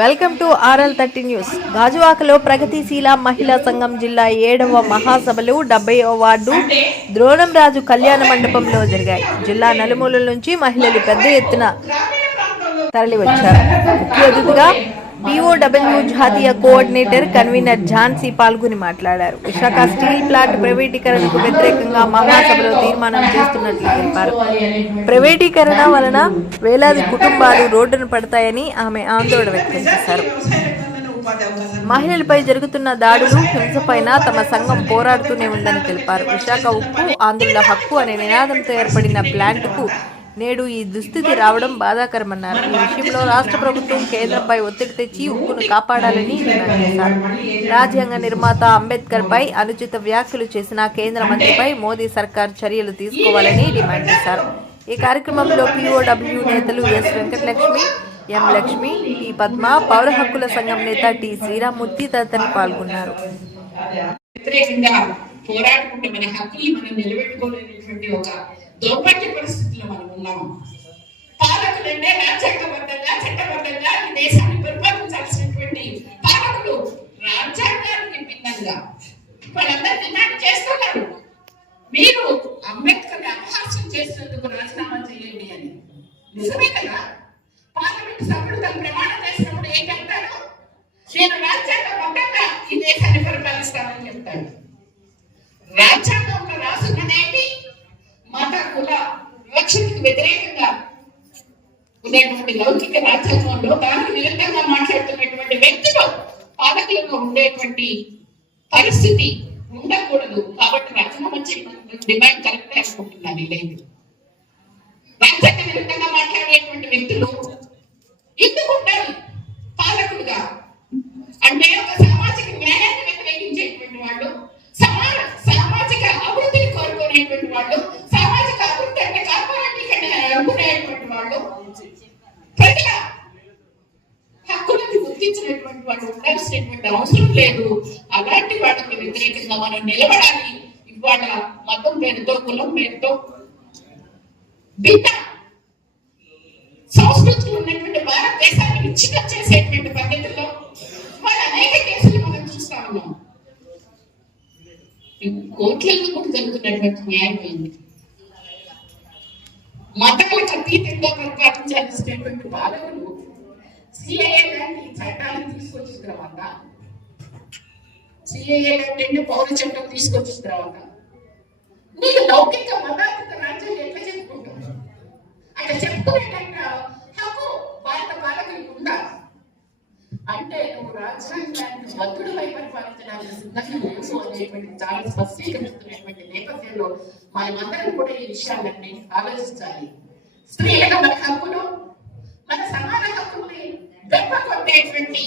Welcome to RL thirty news. గాజువాకలో ప్రగతిశీల మహిళా సంఘం జిల్లా ఏడవ మహాసభలు డెబ్బైవ వార్డు ద్రోణంరాజు కళ్యాణ మండపంలో జరిగాయి. జిల్లా నలుమూలల నుంచి మహిళలు పెద్ద ఎత్తున తరలివచ్చారు. ముఖ్య అతిథిగా పిఓడబ్ల్యూ జాతీయ కోఆర్డినేటర్ కన్వీనర్ ఝాన్సీ పాల్గొని మాట్లాడారు. విశాఖ స్టీల్ ప్లాంట్ ప్రైవేటీకరణకు వ్యతిరేకంగా మహాసభలో తీర్మానం చేస్తున్నట్లు తెలిపారు. ప్రైవేటీకరణ వలన వేలాది కుటుంబాలు రోడ్డున పడతాయని ఆమె ఆందోళన వ్యక్తం చేశారు. మహిళలపై జరుగుతున్న దాడులు హింసపైన తమ సంఘం పోరాడుతూనే ఉందని తెలిపారు. విశాఖ ఉక్కు ఆంధ్రుల హక్కు అనే నినాదంతో ఏర్పడిన ప్లాంట్కు నేడు ఈ దుస్థితి రావడం బాధాకరమన్నారు. ఈ విషయంలో రాష్ట్ర ప్రభుత్వం కేంద్రంపై ఒత్తిడి తెచ్చి ఉక్కును కాపాడాలని డిమాండ్ చేశారు. రాజ్యాంగ నిర్మాత అంబేద్కర్ పై అనుచిత వ్యాఖ్యలు చేసిన కేంద్ర మంత్రిపై మోదీ సర్కార్ చర్యలు తీసుకోవాలని డిమాండ్ చేశారు. ఈ కార్యక్రమంలో పిఓడబ్ల్యూ నేతలు S Venkatalakshmi M Lakshmi T Padma పౌర హక్కుల సంఘం నేత టి శ్రీరామూర్తి తదితరులు పాల్గొన్నారు. పోరాడుకుంటే మన హక్కులు మనం నిలబెట్టుకోలేనటువంటి ఒక దౌర్భాగ్య పరిస్థితి మనం ఉన్నాము పాలకులంటే రాజ్యాంగబద్ధంగా చట్టబద్ధంగా ఈ దేశాన్ని పరిపాలించాల్సినటువంటి పాలకులు రాజ్యాంగానికి భిన్నంగా వాళ్ళందరూ డిమాండ్ చేస్తున్నారు. మీరు అంబేద్కర్ అపహాస్యం చేసినందుకు రాజీనామా చేయండి అని. నిజమే కదా? పార్లమెంట్ సభ్యుడు తన ప్రమాణం చేసినప్పుడు ఏం చెప్తారు? నేను రాజ్యాంగబద్ధంగా ఈ దేశాన్ని పరిపాలిస్తానని చెప్తాను రాజ్యాంగంలో రాసుకునేది మత కుల వివక్షకు వ్యతిరేకంగా ఉండేటువంటి లౌకిక రాజ్యాంగంలో దానికి విరుద్ధంగా మాట్లాడుతున్నటువంటి వ్యక్తులు పాలకులుగా ఉండేటువంటి పరిస్థితి ఉండకూడదు. కాబట్టి రాజీనామా చేయమని డిమాండ్ కరెక్ట్ అనుకుంటున్నాను లేదు రాజ్యాంగ విరుద్ధంగా మాట్లాడేటువంటి వ్యక్తులు ప్రజల హక్కులను గుర్తించినటువంటి వాళ్ళు ఉండాల్సినటువంటి అవసరం లేదు. అలాంటి వాళ్ళకి వ్యతిరేకంగా మనం నిలబడాలి. ఇవాళ మతం పేరుతో కులం పేరుతో భిన్న సంస్కృతులు ఉన్నటువంటి భారతదేశాన్ని విచ్ఛిన్నం చేసేటువంటి పద్ధతిలో వాళ్ళ అనేక కేసులు మనం చూస్తా ఉన్నాం. కోట్లలో కూడా జరుగుతున్నటువంటి న్యాయం ఏంటి మతాలకు అతీతంగా పరిపాలించాల్సినటువంటి పాలకులు సిఐఏ లాంటి చట్టాలను తీసుకొచ్చిన తర్వాత సిఐఏ లాంటి పౌర చట్టం తీసుకొచ్చిన తర్వాత నీకు లౌకిక మతాత్మక రాజ్యాలు ఎట్లా చెప్పుకుంటావు అక్కడ చెప్పుకునేటంట హక్కు భారత పాలకులకు ఉందా? అంటే నువ్వు రాజ్యాంగానికి భద్రుడు వై పరిపాలించడానికి సిద్ధంగా లేవు అనేటువంటి చాలా స్పష్టీకరిస్తున్నటువంటి నేపథ్యంలో మనమందరం కూడా ఈ విషయాలన్నీ ఆలోచించాలి. స్త్రీలకు మన హక్కులు మన సమాన హక్కుల్ని దెబ్బ కొట్టేటువంటి